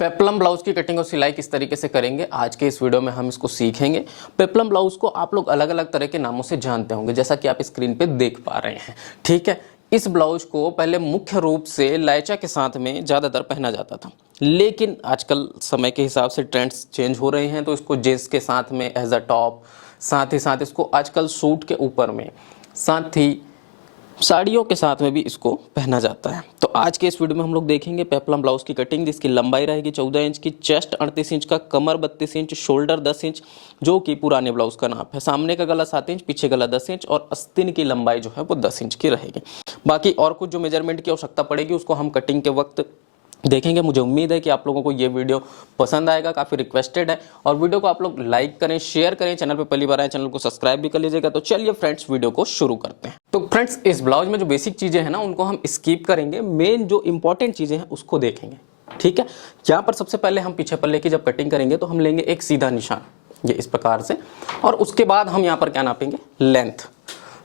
Peplum blouse की cutting और सिलाई किस तरीके से करेंगे आज के इस वीडियो में हम इसको सीखेंगे। पेप्लम ब्लाउज को आप लोग अलग अलग तरह के नामों से जानते होंगे, जैसा कि आप स्क्रीन पे देख पा रहे हैं। ठीक है, इस ब्लाउज को पहले मुख्य रूप से लाइचा के साथ में ज़्यादातर पहना जाता था, लेकिन आजकल समय के हिसाब से ट्रेंड्स चेंज हो रहे हैं, तो इसको जींस के साथ में एज अ टॉप, साथ ही साथ इसको आजकल सूट के ऊपर में, साथ ही साड़ियों के साथ में भी इसको पहना जाता है। तो आज के इस वीडियो में हम लोग देखेंगे पेप्लम ब्लाउज की कटिंग, जिसकी लंबाई रहेगी 14 इंच की, चेस्ट 38 इंच का, कमर 32 इंच, शोल्डर 10 इंच, जो कि पुराने ब्लाउज का नाप है। सामने का गला 7 इंच, पीछे गला 10 इंच और आस्तीन की लंबाई जो है वो 10 इंच की रहेगी। बाकी और कुछ जो मेजरमेंट की आवश्यकता पड़ेगी उसको हम कटिंग के वक्त देखेंगे। मुझे उम्मीद है कि आप लोगों को ये वीडियो पसंद आएगा, काफ़ी रिक्वेस्टेड है। और वीडियो को आप लोग लाइक करें, शेयर करें, चैनल पे पहली बार आए चैनल को सब्सक्राइब भी कर लीजिएगा। तो चलिए फ्रेंड्स, वीडियो को शुरू करते हैं। तो फ्रेंड्स, इस ब्लाउज में जो बेसिक चीज़ें हैं ना उनको हम स्किप करेंगे, मेन जो इंपॉर्टेंट चीज़ें हैं उसको देखेंगे। ठीक है, यहाँ पर सबसे पहले हम पीछे पल्ले की जब कटिंग करेंगे तो हम लेंगे एक सीधा निशान, ये इस प्रकार से, और उसके बाद हम यहाँ पर क्या नापेंगे, लेंथ।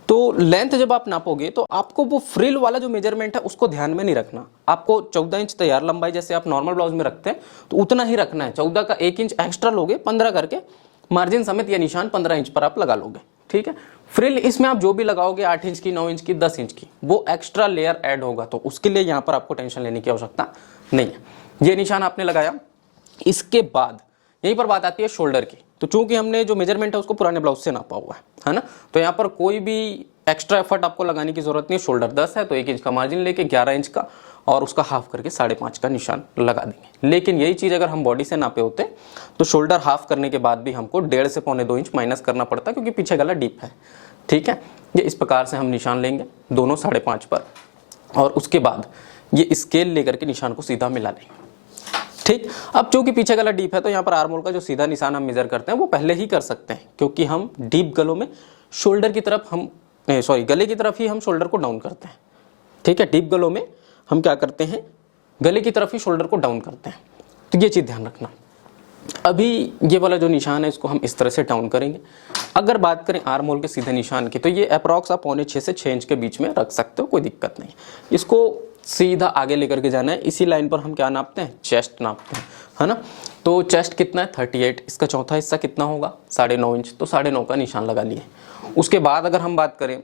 तो लेंथ जब आप नापोगे तो आपको वो फ्रिल वाला जो मेजरमेंट है उसको ध्यान में नहीं रखना। आपको 14 इंच तैयार लंबाई जैसे आप नॉर्मल ब्लाउज में रखते हैं तो उतना ही रखना है। 14 का 1 इंच एक्स्ट्रा लोगे, 15 करके मार्जिन समेत ये निशान 15 इंच पर आप लगा लोगे। ठीक है, फ्रिल इसमें आप जो भी लगाओगे 8 इंच की, 9 इंच की, 10 इंच की, वो एक्स्ट्रा लेयर ऐड होगा, तो उसके लिए यहाँ पर आपको टेंशन लेने की आवश्यकता नहीं है। ये निशान आपने लगाया, इसके बाद यहीं पर बात आती है शोल्डर की। तो चूंकि हमने जो मेजरमेंट है उसको पुराने ब्लाउज से नापा हुआ है ना, तो यहाँ पर कोई भी एक्स्ट्रा एफर्ट आपको लगाने की जरूरत नहीं। शोल्डर 10 है तो 1 इंच का मार्जिन लेके 11 इंच का और उसका हाफ करके 5.5 का निशान लगा देंगे। लेकिन यही चीज़ अगर हम बॉडी से नापे होते तो शोल्डर हाफ करने के बाद भी हमको 1.5 से 1.25 इंच माइनस करना पड़ता, क्योंकि पीछे गला डीप है। ठीक है, ये इस प्रकार से हम निशान लेंगे दोनों 5.5 पर, और उसके बाद ये स्केल लेकर के निशान को सीधा मिला लेंगे। ठीक, अब चूंकि पीछे गला डीप है तो यहाँ पर आर्म होल का जो सीधा निशान हम मेजर करते हैं वो पहले ही कर सकते हैं, क्योंकि हम डीप गलों में शोल्डर की तरफ गले की तरफ ही हम शोल्डर को डाउन करते हैं। ठीक है, डीप गलों में हम क्या करते हैं, गले की तरफ ही शोल्डर को डाउन करते हैं। तो ये चीज़ ध्यान रखना। अभी ये वाला जो निशान है इसको हम इस तरह से डाउन करेंगे। अगर बात करें आर्म होल के सीधे निशान की, तो ये अप्रॉक्स आप 5.25 से 6 इंच के बीच में रख सकते हो, कोई दिक्कत नहीं। इसको सीधा आगे लेकर के जाना है। इसी लाइन पर हम क्या नापते हैं, चेस्ट नापते हैं, है ना। तो चेस्ट कितना है, 38, इसका चौथा हिस्सा कितना होगा, 9.5 इंच, तो 9.5 का निशान लगा लिए। उसके बाद अगर हम बात करें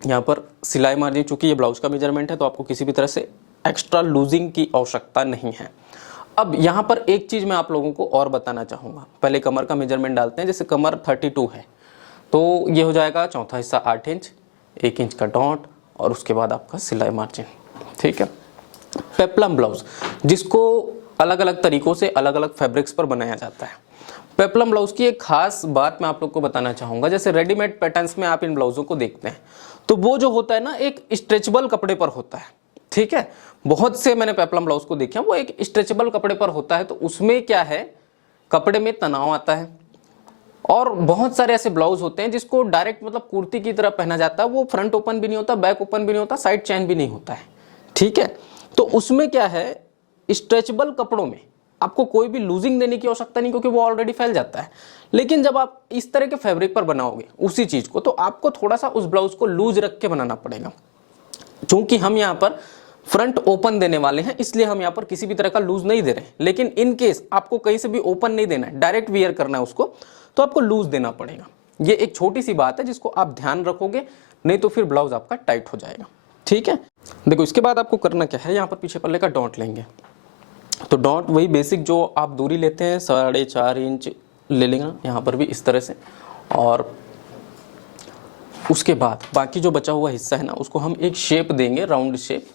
यहाँ पर सिलाई मार्जिन, चूंकि ये ब्लाउज का मेजरमेंट है तो आपको किसी भी तरह से एक्स्ट्रा लूजिंग की आवश्यकता नहीं है। अब यहाँ पर एक चीज़ मैं आप लोगों को और बताना चाहूँगा। पहले कमर का मेजरमेंट डालते हैं। जैसे कमर 32 है तो ये हो जाएगा चौथा हिस्सा 8 इंच, 1 इंच का डॉट, और उसके बाद आपका सिलाई मार्जिन। ठीक है, पेप्लम ब्लाउज जिसको अलग अलग तरीकों से अलग अलग फैब्रिक्स पर बनाया जाता है। पेप्लम ब्लाउज की एक खास बात मैं आप लोग को बताना चाहूँगा। जैसे रेडीमेड पैटर्न्स में आप इन ब्लाउजों को देखते हैं तो वो जो होता है ना, एक स्ट्रेचेबल कपड़े पर होता है। ठीक है, बहुत से मैंने पेप्लम ब्लाउज को देखे हैं, वो एक स्ट्रेचेबल कपड़े पर होता है। तो उसमें क्या है, कपड़े में तनाव आता है। और बहुत सारे ऐसे ब्लाउज होते हैं जिसको डायरेक्ट मतलब कुर्ती की तरह पहना जाता है, वो फ्रंट ओपन भी नहीं होता, बैक ओपन भी नहीं होता, साइड चैन भी नहीं होता है। ठीक है, तो उसमें क्या है, स्ट्रेचेबल कपड़ों में आपको कोई भी लूजिंग देने की आवश्यकता नहीं, क्योंकि वो ऑलरेडी फैल जाता है। लेकिन जब आप इस तरह के फैब्रिक पर बनाओगे उसी चीज को, तो आपको थोड़ा सा उस ब्लाउज को लूज रख के बनाना पड़ेगा। चूंकि हम यहाँ पर फ्रंट ओपन देने वाले हैं, इसलिए हम यहाँ पर किसी भी तरह का लूज नहीं दे रहे हैं। लेकिन इन केस आपको कहीं से भी ओपन नहीं देना है, डायरेक्ट वियर करना है उसको, तो आपको लूज देना पड़ेगा। ये एक छोटी सी बात है जिसको आप ध्यान रखोगे, नहीं तो फिर ब्लाउज आपका टाइट हो जाएगा। ठीक है, देखो इसके बाद आपको करना क्या है, यहाँ पर पीछे पल्ले का डॉट लेंगे। तो डॉट वही बेसिक जो आप दूरी लेते हैं 4.5 इंच ले लेंगे, यहाँ पर भी इस तरह से। और उसके बाद बाकी जो बचा हुआ हिस्सा है ना, उसको हम एक शेप देंगे, राउंड शेप।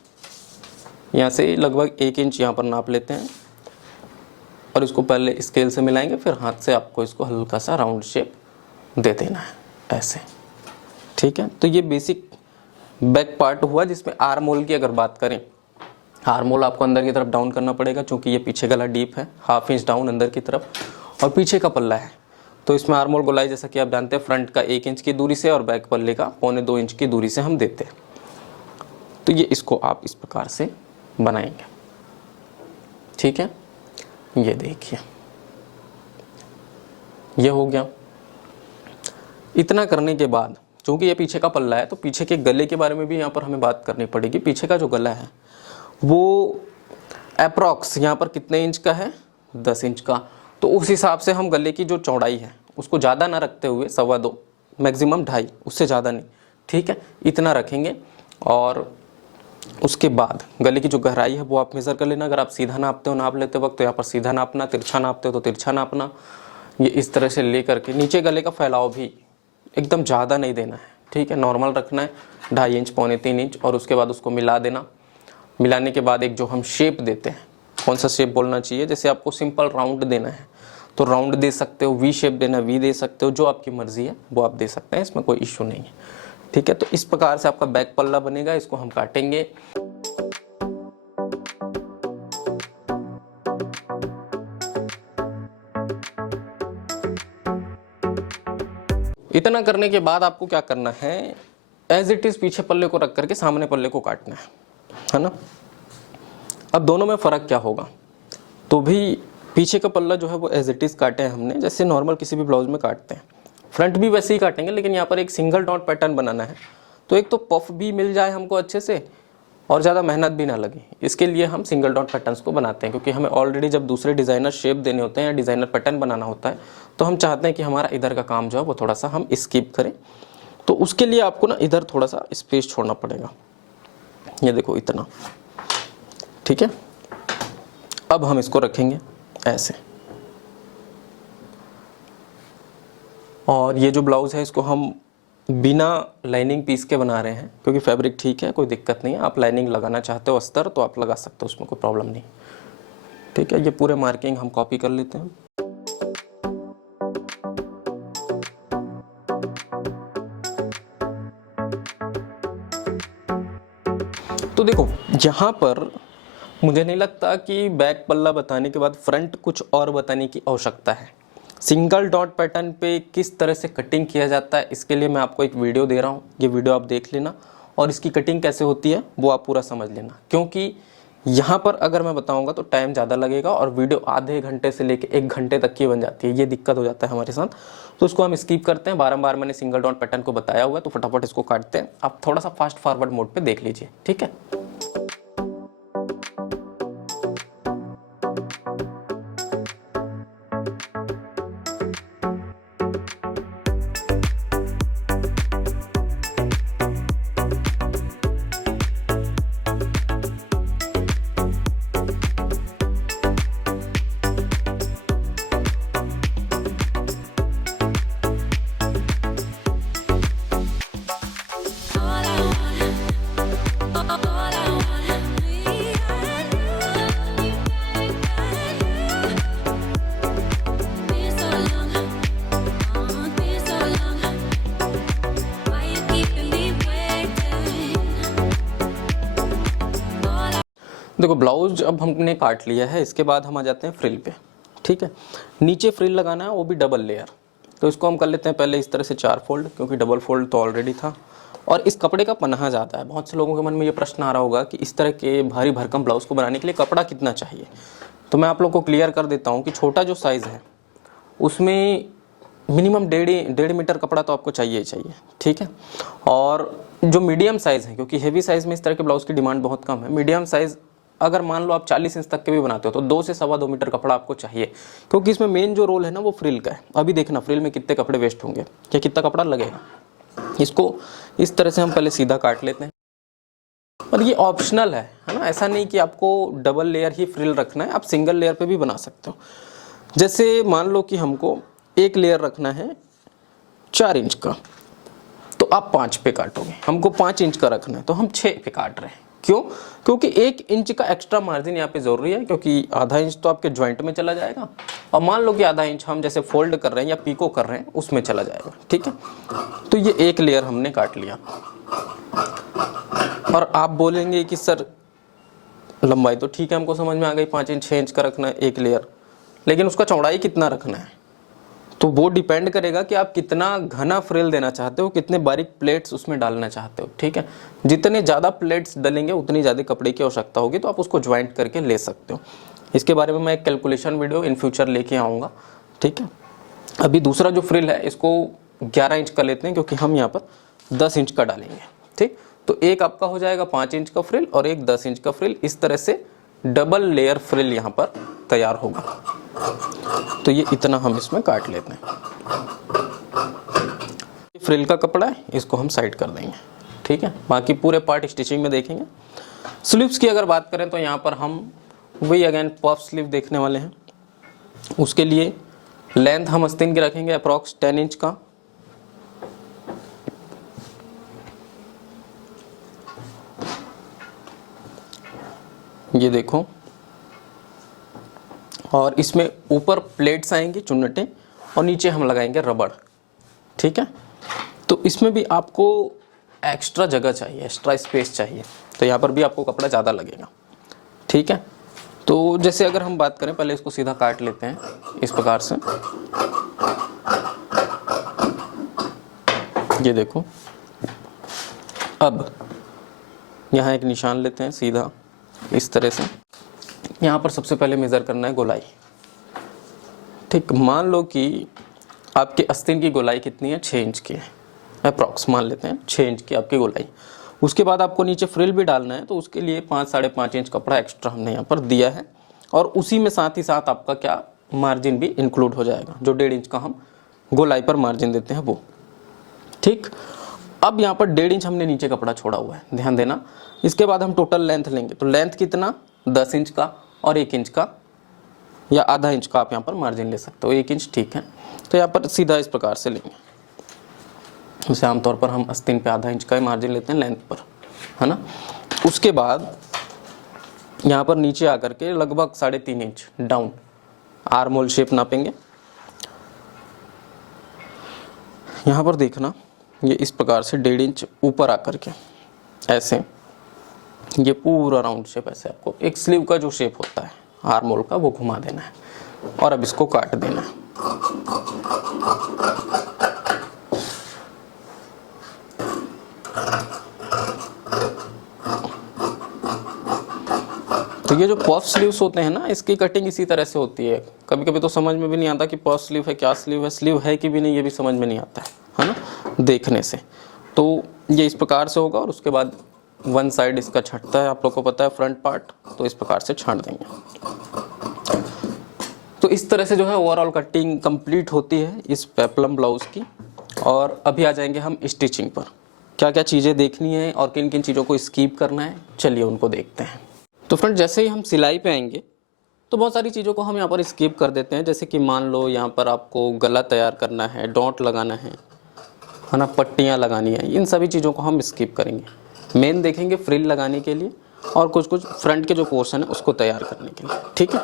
यहाँ से लगभग 1 इंच यहाँ पर नाप लेते हैं और इसको पहले स्केल से मिलाएंगे, फिर हाथ से आपको इसको हल्का सा राउंड शेप दे देना है, ऐसे। ठीक है, तो ये बेसिक बैक पार्ट हुआ। जिसमें आर्म होल की अगर बात करें, आर्म होल आपको अंदर की तरफ डाउन करना पड़ेगा, क्योंकि ये पीछे गला डीप है, 1/2 इंच डाउन अंदर की तरफ, और पीछे का पल्ला है। तो इसमें आर्म होल गोलाई जैसा कि आप जानते हैं, फ्रंट का 1 इंच की दूरी से और बैक पल्ले का 1.25 इंच की दूरी से हम देते हैं। तो ये इसको आप इस प्रकार से बनाएंगे। ठीक है, ये देखिए ये हो गया। इतना करने के बाद, चूंकि ये पीछे का पल्ला है तो पीछे के गले के बारे में भी यहाँ पर हमें बात करनी पड़ेगी। पीछे का जो गला है वो अप्रॉक्स यहाँ पर कितने इंच का है, 10 इंच का। तो उस हिसाब से हम गले की जो चौड़ाई है उसको ज़्यादा ना रखते हुए 2.25, मैक्सिमम 2.5, उससे ज़्यादा नहीं, ठीक है, इतना रखेंगे। और उसके बाद गले की जो गहराई है वो आप मेज़र कर लेना। अगर आप सीधा नापते हो नाप लेते वक्त तो यहाँ पर सीधा नापना, तिरछा नापते हो तो तिरछा नापना। ये इस तरह से ले करके नीचे गले का फैलाव भी एकदम ज़्यादा नहीं देना है, ठीक है, नॉर्मल रखना है, 2.5 इंच, 2.25 इंच। और उसके बाद उसको मिला देना। मिलाने के बाद एक जो हम शेप देते हैं, कौन सा शेप बोलना चाहिए, जैसे आपको सिंपल राउंड देना है तो राउंड दे सकते हो, वी शेप देना वी दे सकते हो, जो आपकी मर्जी है वो आप दे सकते हैं, इसमें कोई इश्यू नहीं है, ठीक है। तो इस प्रकार से आपका बैक पल्ला बनेगा। इसको हम काटेंगे। इतना करने के बाद आपको क्या करना है, एज इट इज पीछे पल्ले को रख करके सामने पल्ले को काटना है ना। अब दोनों में फ़र्क क्या होगा, तो भी पीछे का पल्ला जो है वो एज इट इज़ काटे हैं हमने, जैसे नॉर्मल किसी भी ब्लाउज में काटते हैं। फ्रंट भी वैसे ही काटेंगे, लेकिन यहाँ पर एक सिंगल डॉट पैटर्न बनाना है, तो एक तो पफ भी मिल जाए हमको अच्छे से और ज़्यादा मेहनत भी ना लगे, इसके लिए हम सिंगल डॉट पैटर्न्स को बनाते हैं। क्योंकि हमें ऑलरेडी जब दूसरे डिज़ाइनर शेप देने होते हैं या डिज़ाइनर पैटर्न बनाना होता है तो हम चाहते हैं कि हमारा इधर का काम जो है वो थोड़ा सा हम स्किप करें। तो उसके लिए आपको ना इधर थोड़ा सा स्पेस छोड़ना पड़ेगा, ये देखो इतना, ठीक है। अब हम इसको रखेंगे ऐसे। और ये जो ब्लाउज़ है इसको हम बिना लाइनिंग पीस के बना रहे हैं, क्योंकि फैब्रिक ठीक है, कोई दिक्कत नहीं है। आप लाइनिंग लगाना चाहते हो अस्तर तो आप लगा सकते हो, उसमें कोई प्रॉब्लम नहीं, ठीक है। ये पूरे मार्किंग हम कॉपी कर लेते हैं। तो देखो यहाँ पर मुझे नहीं लगता कि बैक पल्ला बताने के बाद फ्रंट कुछ और बताने की आवश्यकता है। सिंगल डॉट पैटर्न पे किस तरह से कटिंग किया जाता है, इसके लिए मैं आपको एक वीडियो दे रहा हूँ, ये वीडियो आप देख लेना और इसकी कटिंग कैसे होती है वो आप पूरा समझ लेना। क्योंकि यहाँ पर अगर मैं बताऊँगा तो टाइम ज़्यादा लगेगा और वीडियो आधे घंटे से लेकर 1 घंटे तक की बन जाती है, ये दिक्कत हो जाता है हमारे साथ। तो इसको हम स्किप करते हैं। बारंबार मैंने सिंगल डॉट पैटर्न को बताया हुआ है, तो फटाफट इसको काटते हैं। आप थोड़ा सा फास्ट फॉरवर्ड मोड पर देख लीजिए, ठीक है। देखो ब्लाउज अब हमने काट लिया है, इसके बाद हम आ जाते हैं फ्रिल पे, ठीक है। नीचे फ्रिल लगाना है, वो भी डबल लेयर। तो इसको हम कर लेते हैं पहले इस तरह से 4 फोल्ड, क्योंकि डबल फोल्ड तो ऑलरेडी था। और इस कपड़े का पनाहा ज़्यादा है। बहुत से लोगों के मन में ये प्रश्न आ रहा होगा कि इस तरह के भारी भरकम ब्लाउज को बनाने के लिए कपड़ा कितना चाहिए। तो मैं आप लोगों को क्लियर कर देता हूँ कि छोटा जो साइज़ है उसमें मिनिमम 1.5 मीटर कपड़ा तो आपको चाहिए ही चाहिए, ठीक है। और जो मीडियम साइज़ है, क्योंकि हेवी साइज़ में इस तरह के ब्लाउज की डिमांड बहुत कम है, मीडियम साइज़ अगर मान लो आप 40 इंच तक के भी बनाते हो तो 2 से 2.25 मीटर कपड़ा आपको चाहिए। क्योंकि इसमें मेन जो रोल है ना वो फ्रिल का है। अभी देखना फ्रिल में कितने कपड़े वेस्ट होंगे या कितना कपड़ा लगेगा। इसको इस तरह से हम पहले सीधा काट लेते हैं। और ये ऑप्शनल है ना, ऐसा नहीं कि आपको डबल लेयर ही फ्रिल रखना है, आप सिंगल लेयर पे भी बना सकते हो। जैसे मान लो कि हमको एक लेयर रखना है 4 इंच का, तो आप 5 पे काटोगे। हमको 5 इंच का रखना है तो हम 6 पे काट रहे हैं। क्यों? क्योंकि 1 इंच का एक्स्ट्रा मार्जिन यहाँ पे जरूरी है, क्योंकि आधा इंच तो आपके ज्वाइंट में चला जाएगा और मान लो कि आधा इंच हम जैसे फोल्ड कर रहे हैं या पीको कर रहे हैं उसमें चला जाएगा, ठीक है। तो ये एक लेयर हमने काट लिया। और आप बोलेंगे कि सर लंबाई तो ठीक है, हमको समझ में आ गई, 5 इंच 6 इंच का रखना है एक लेयर, लेकिन उसका चौड़ाई कितना रखना है तो वो डिपेंड करेगा कि आप कितना घना फ्रिल देना चाहते हो, कितने बारीक प्लेट्स उसमें डालना चाहते हो, ठीक है। जितने ज़्यादा प्लेट्स डलेंगे उतनी ज़्यादा कपड़े की आवश्यकता होगी, तो आप उसको ज्वाइंट करके ले सकते हो। इसके बारे में मैं एक कैलकुलेशन वीडियो इन फ्यूचर लेके आऊँगा, ठीक है। अभी दूसरा जो फ्रिल है इसको 11 इंच का लेते हैं, क्योंकि हम यहाँ पर 10 इंच का डालेंगे, ठीक। तो एक आपका हो जाएगा 5 इंच का फ्रिल और एक 10 इंच का फ्रिल। इस तरह से डबल लेयर फ्रिल यहाँ पर तैयार होगा। तो ये इतना हम इसमें काट लेते हैं। फ्रिल का कपड़ा है, इसको हम साइड कर देंगे, ठीक है। बाकी पूरे पार्ट स्टिचिंग में देखेंगे। स्लीव्स की अगर बात करें तो यहाँ पर हम वही अगेन पफ स्लीव देखने वाले हैं। उसके लिए लेंथ हम आस्तीन की रखेंगे अप्रॉक्स 10 इंच का। ये देखो, और इसमें ऊपर प्लेट्स आएंगे चुन्नटें और नीचे हम लगाएंगे रबड़, ठीक है। तो इसमें भी आपको एक्स्ट्रा जगह चाहिए, एक्स्ट्रा स्पेस चाहिए, तो यहाँ पर भी आपको कपड़ा ज़्यादा लगेगा, ठीक है। तो जैसे अगर हम बात करें, पहले इसको सीधा काट लेते हैं इस प्रकार से। ये देखो, अब यहाँ एक निशान लेते हैं सीधा इस तरह से। यहाँ पर सबसे पहले मेज़र करना है गोलाई, ठीक। मान लो कि आपके आस्तीन की गोलाई कितनी है, 6 इंच की है अप्रॉक्स, मान लेते हैं 6 इंच की आपकी गोलाई। उसके बाद आपको नीचे फ्रिल भी डालना है, तो उसके लिए 5-5.5 इंच कपड़ा एक्स्ट्रा हमने यहाँ पर दिया है, और उसी में साथ ही साथ आपका क्या मार्जिन भी इंक्लूड हो जाएगा, जो 1.5 इंच का हम गोलाई पर मार्जिन देते हैं वो, ठीक। अब यहाँ पर 1.5 इंच हमने नीचे कपड़ा छोड़ा हुआ है, ध्यान देना। इसके बाद हम टोटल लेंथ लेंगे, तो लेंथ कितना, 10 इंच का और 1 इंच का या आधा इंच का आप यहाँ पर मार्जिन ले सकते हो, 1 इंच ठीक है। तो यहाँ पर सीधा इस प्रकार से लेंगे, जैसे आमतौर पर हम आस्तीन पे आधा इंच का ही मार्जिन लेते हैं लेंथ पर, है ना। उसके बाद यहाँ पर नीचे आकर के लगभग 3.5 inch down armhole shape नापेंगे। यहाँ पर देखना, ये इस प्रकार से 1.5 इंच ऊपर आकर के ऐसे, ये पूरा राउंड शेप ऐसे आपको एक स्लीव का जो शेप होता है आर्म होल का, वो घुमा देना है और अब इसको काट देना है। तो ये जो पफ स्लीव्स होते हैं ना, इसकी कटिंग इसी तरह से होती है। कभी कभी तो समझ में भी नहीं आता कि पफ स्लीव है, क्या स्लीव है, स्लीव है कि भी नहीं, ये भी समझ में नहीं आता है ना, देखने से। तो ये इस प्रकार से होगा, और उसके बाद वन साइड इसका छटता है, आप लोग को पता है फ्रंट पार्ट, तो इस प्रकार से छांट देंगे। तो इस तरह से जो है ओवरऑल कटिंग कंप्लीट होती है इस पेप्लम ब्लाउज की। और अभी आ जाएंगे हम स्टिचिंग पर, क्या क्या चीज़ें देखनी है और किन किन चीज़ों को स्किप करना है, चलिए उनको देखते हैं। तो फ्रेंड, जैसे ही हम सिलाई पे आएंगे तो बहुत सारी चीज़ों को हम यहाँ पर स्किप कर देते हैं। जैसे कि मान लो यहाँ पर आपको गला तैयार करना है, डॉट लगाना है ना, पट्टियाँ लगानी है, इन सभी चीज़ों को हम स्किप करेंगे। मेन देखेंगे फ्रिल लगाने के लिए और कुछ कुछ फ्रंट के जो पोर्शन है उसको तैयार करने के लिए, ठीक है।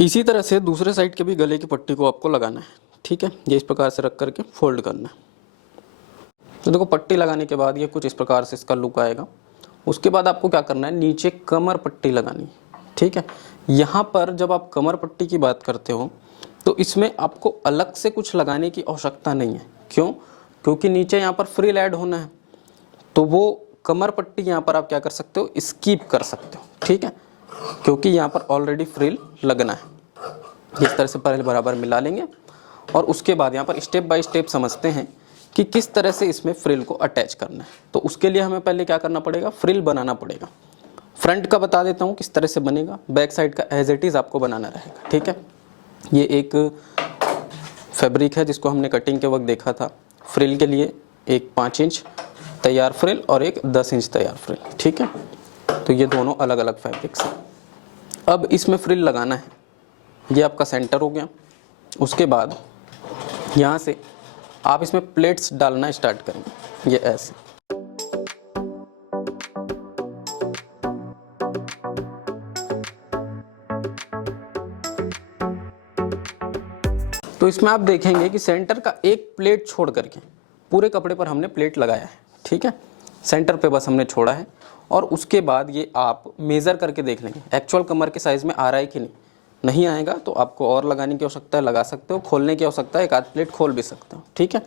इसी तरह से दूसरे साइड के भी गले की पट्टी को आपको लगाना है, ठीक है। ये इस प्रकार से रख करके फोल्ड करना है। तो देखो, पट्टी लगाने के बाद ये कुछ इस प्रकार से इसका लुक आएगा। उसके बाद आपको क्या करना है, नीचे कमर पट्टी लगानी है, ठीक है। यहाँ पर जब आप कमर पट्टी की बात करते हो तो इसमें आपको अलग से कुछ लगाने की आवश्यकता नहीं है। क्यों? क्योंकि नीचे यहाँ पर फ्रिल ऐड होना है, तो वो कमर पट्टी यहाँ पर आप क्या कर सकते हो, स्किप कर सकते हो, ठीक है, क्योंकि यहाँ पर ऑलरेडी फ्रिल लगना है। इस तरह से पहले बराबर मिला लेंगे और उसके बाद यहाँ पर स्टेप बाय स्टेप समझते हैं कि किस तरह से इसमें फ्रिल को अटैच करना है। तो उसके लिए हमें पहले क्या करना पड़ेगा, फ्रिल बनाना पड़ेगा। फ्रंट का बता देता हूँ किस तरह से बनेगा, बैक साइड का एज इट इज़ आपको बनाना रहेगा, ठीक है। ये एक फैब्रिक है जिसको हमने कटिंग के वक्त देखा था। फ्रिल के लिए एक 5 इंच तैयार फ्रिल और एक 10 इंच तैयार फ्रिल, ठीक है। तो ये दोनों अलग अलग फैब्रिक्स हैं। अब इसमें फ्रिल लगाना है, ये आपका सेंटर हो गया। उसके बाद यहाँ से आप इसमें प्लेट्स डालना स्टार्ट करेंगे, ये ऐसे। तो इसमें आप देखेंगे कि सेंटर का एक प्लेट छोड़ करके पूरे कपड़े पर हमने प्लेट लगाया है, ठीक है। सेंटर पे बस हमने छोड़ा है और उसके बाद ये आप मेज़र करके देख लेंगे एक्चुअल कमर के साइज़ में आ रहा है कि नहीं आएगा तो आपको और लगाने की आवश्यकता है, लगा सकते हो। खोलने की आवश्यकता है, एक आध प्लेट खोल भी सकते हो, ठीक है।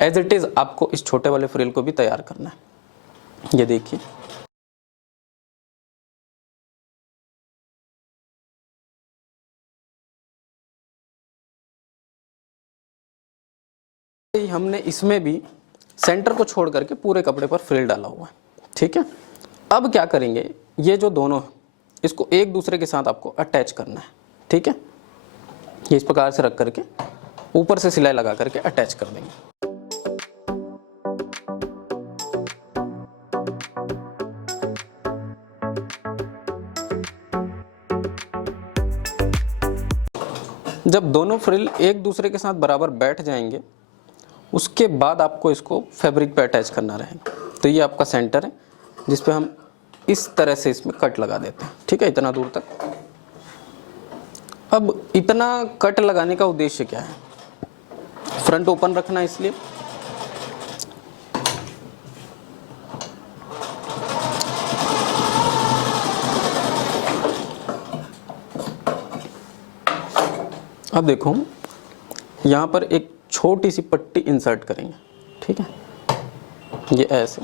एज इट इज़ आपको इस छोटे वाले फ्रिल को भी तैयार करना है। ये देखिए, हमने इसमें भी सेंटर को छोड़ करके पूरे कपड़े पर फ्रिल डाला हुआ है, ठीक है। अब क्या करेंगे, ये जो दोनों इसको एक दूसरे के साथ आपको अटैच करना है, ठीक है। ये इस प्रकार से रख करके ऊपर से सिलाई लगा करके अटैच कर देंगे। जब दोनों फ्रिल एक दूसरे के साथ बराबर बैठ जाएंगे उसके बाद आपको इसको फैब्रिक पे अटैच करना रहेगा। तो ये आपका सेंटर है जिस पे हम इस तरह से इसमें कट लगा देते हैं, ठीक है, इतना दूर तक। अब इतना कट लगाने का उद्देश्य क्या है, फ्रंट ओपन रखना है, इसलिए अब देखो यहाँ पर एक छोटी सी पट्टी इंसर्ट करेंगे, ठीक है, ये ऐसे।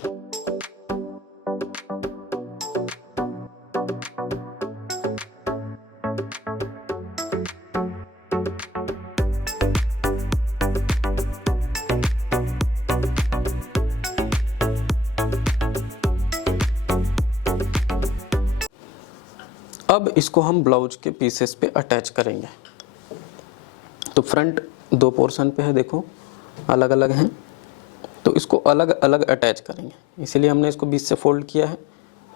अब इसको हम ब्लाउज के पीसेस पे अटैच करेंगे। तो फ्रंट 2 पोर्शन पे है, देखो अलग अलग हैं, तो इसको अलग अलग अटैच करेंगे। इसीलिए हमने इसको 20 से फोल्ड किया है,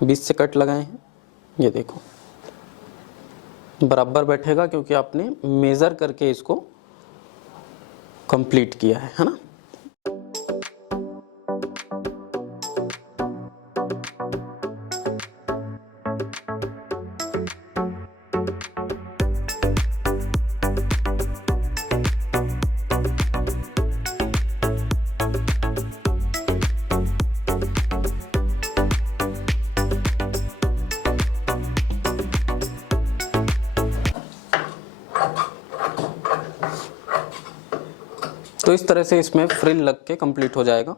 20 से कट लगाए हैं। ये देखो बराबर बैठेगा क्योंकि आपने मेज़र करके इसको कंप्लीट किया है ना। तो इस तरह से इसमें फ्रिल लग के कंप्लीट हो जाएगा।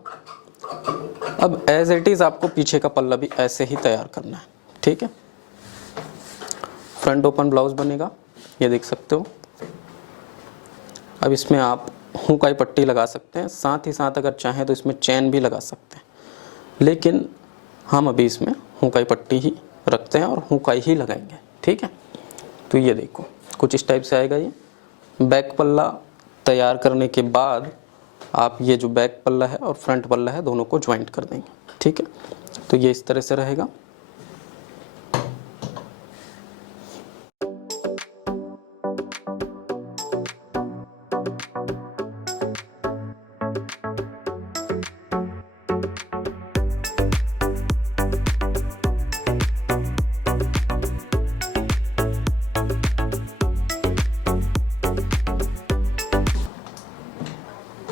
अब एज इट इज़ आपको पीछे का पल्ला भी ऐसे ही तैयार करना है, ठीक है। फ्रंट ओपन ब्लाउज बनेगा, ये देख सकते हो। अब इसमें आप हुकाई पट्टी लगा सकते हैं, साथ ही साथ अगर चाहें तो इसमें चैन भी लगा सकते हैं, लेकिन हम अभी इसमें हुकाई पट्टी ही रखते हैं और हुकाई ही लगाएंगे, ठीक है। तो ये देखो कुछ इस टाइप से आएगा। ये बैक पल्ला तैयार करने के बाद आप ये जो बैक पल्ला है और फ्रंट पल्ला है दोनों को ज्वाइंट कर देंगे, ठीक है। तो ये इस तरह से रहेगा।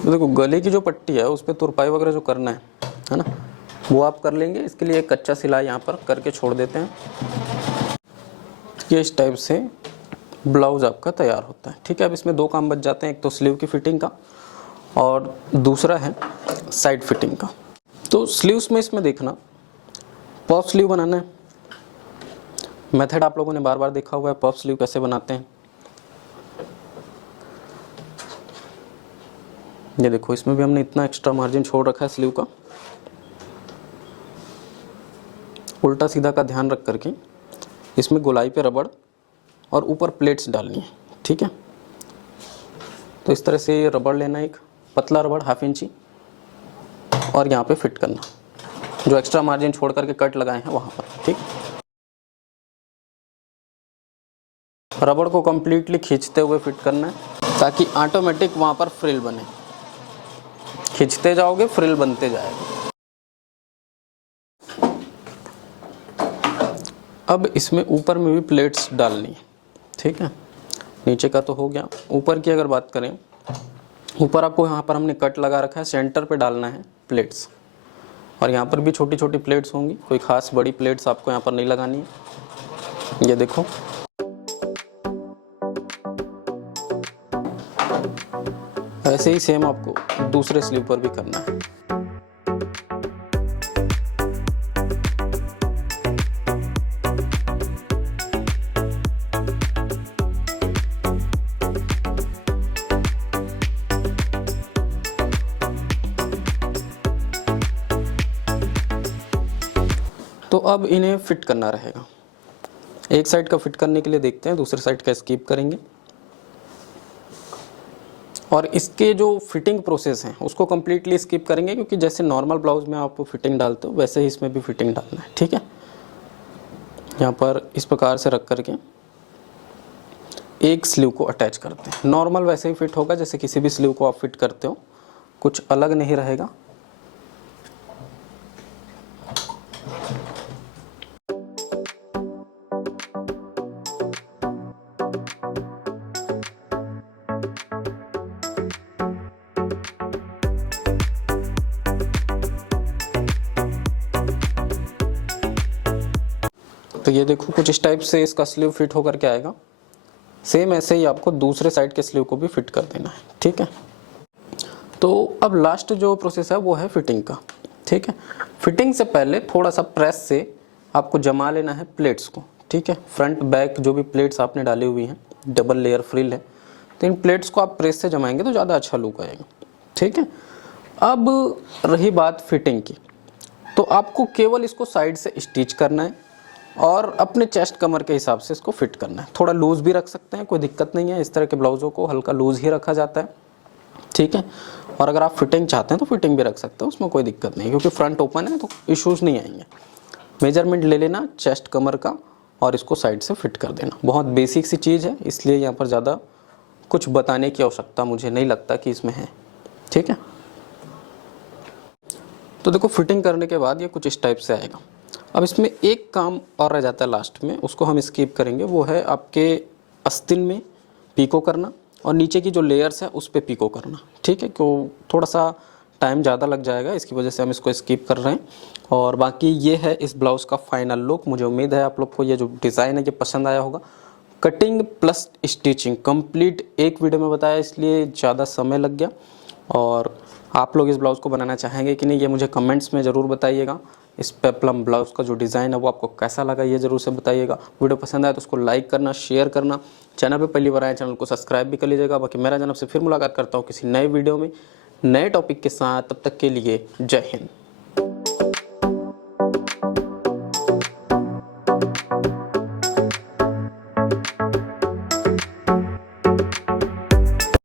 देखो गले की जो पट्टी है उस पर तुरपाई वगैरह जो करना है ना, वो आप कर लेंगे। इसके लिए एक कच्चा सिलाई यहाँ पर करके छोड़ देते हैं। ये इस टाइप से ब्लाउज आपका तैयार होता है, ठीक है। अब इसमें 2 काम बच जाते हैं, एक तो स्लीव की फिटिंग का और दूसरा है साइड फिटिंग का। तो स्लीव्स में इसमें देखना पफ स्लीव बनाना है। मेथड आप लोगों ने बार बार देखा हुआ है, पफ स्लीव कैसे बनाते हैं। ये देखो इसमें भी हमने इतना एक्स्ट्रा मार्जिन छोड़ रखा है स्लीव का। उल्टा सीधा का ध्यान रख करके इसमें गोलाई पे रबड़ और ऊपर प्लेट्स डालनी है, ठीक है। तो इस तरह से रबड़ लेना, एक पतला रबड़ 1/2 इंची, और यहाँ पे फिट करना, जो एक्स्ट्रा मार्जिन छोड़ करके कट लगाए हैं वहाँ पर। ठीक, रबड़ को कंप्लीटली खींचते हुए फिट करना है ताकि ऑटोमेटिक वहाँ पर फ्रिल बने। खींचते जाओगे फ्रिल बनते जाएगा। अब इसमें ऊपर में भी प्लेट्स डालनी है। ठीक है, नीचे का तो हो गया। ऊपर की अगर बात करें, ऊपर आपको यहाँ पर हमने कट लगा रखा है, सेंटर पे डालना है प्लेट्स, और यहाँ पर भी छोटी छोटी प्लेट्स होंगी, कोई खास बड़ी प्लेट्स आपको यहाँ पर नहीं लगानी है। ये देखो, ऐसे ही सेम आपको दूसरे स्लीव पर भी करना है। तो अब इन्हें फिट करना रहेगा। एक साइड का फिट करने के लिए देखते हैं, दूसरे साइड का स्किप करेंगे। और इसके जो फिटिंग प्रोसेस है उसको कम्प्लीटली स्किप करेंगे, क्योंकि जैसे नॉर्मल ब्लाउज में आप फिटिंग डालते हो वैसे ही इसमें भी फिटिंग डालना है। ठीक है, यहाँ पर इस प्रकार से रख करके एक स्लीव को अटैच करते हैं। नॉर्मल वैसे ही फिट होगा जैसे किसी भी स्लीव को आप फिट करते हो, कुछ अलग नहीं रहेगा। तो ये देखो, कुछ इस टाइप से इसका स्लीव फिट होकर के आएगा। सेम ऐसे ही आपको दूसरे साइड के स्लीव को भी फिट कर देना है। ठीक है, तो अब लास्ट जो प्रोसेस है वो है फिटिंग का। ठीक है, फिटिंग से पहले थोड़ा सा प्रेस से आपको जमा लेना है प्लेट्स को। ठीक है, फ्रंट बैक जो भी प्लेट्स आपने डाली हुई हैं, डबल लेयर फ्रिल है, तो इन प्लेट्स को आप प्रेस से जमाएंगे तो ज़्यादा अच्छा लुक आएगा। ठीक है, अब रही बात फिटिंग की, तो आपको केवल इसको साइड से स्टिच करना है और अपने चेस्ट कमर के हिसाब से इसको फिट करना है। थोड़ा लूज़ भी रख सकते हैं, कोई दिक्कत नहीं है। इस तरह के ब्लाउज़ों को हल्का लूज़ ही रखा जाता है। ठीक है, और अगर आप फिटिंग चाहते हैं तो फिटिंग भी रख सकते हो, उसमें कोई दिक्कत नहीं, क्योंकि फ्रंट ओपन है तो इश्यूज़ नहीं आएंगे। मेजरमेंट ले लेना चेस्ट कमर का और इसको साइड से फिट कर देना। बहुत बेसिक सी चीज़ है, इसलिए यहाँ पर ज़्यादा कुछ बताने की आवश्यकता मुझे नहीं लगता कि इसमें है। ठीक है, तो देखो फिटिंग करने के बाद ये कुछ इस टाइप से आएगा। अब इसमें एक काम और रह जाता है लास्ट में, उसको हम स्किप करेंगे। वो है आपके आस्तीन में पीको करना और नीचे की जो लेयर्स है उस पर पीको करना। ठीक है, क्यों थोड़ा सा टाइम ज़्यादा लग जाएगा, इसकी वजह से हम इसको स्किप कर रहे हैं। और बाकी ये है इस ब्लाउज़ का फाइनल लुक। मुझे उम्मीद है आप लोग को ये जो डिज़ाइन है ये पसंद आया होगा। कटिंग प्लस स्टिचिंग कंप्लीट एक वीडियो में बताया, इसलिए ज़्यादा समय लग गया। और आप लोग इस ब्लाउज़ को बनाना चाहेंगे कि नहीं, ये मुझे कमेंट्स में ज़रूर बताइएगा। इस पेप्लम ब्लाउज़ का जो डिज़ाइन है वो आपको कैसा लगा ये ज़रूर से बताइएगा। वीडियो पसंद आए तो उसको लाइक करना, शेयर करना। चैनल पे पहली बार आए चैनल को सब्सक्राइब भी कर लीजिएगा। बाकी मेरा जनाब से फिर मुलाकात करता हूँ किसी नए वीडियो में नए टॉपिक के साथ। तब तक के लिए जय हिंद।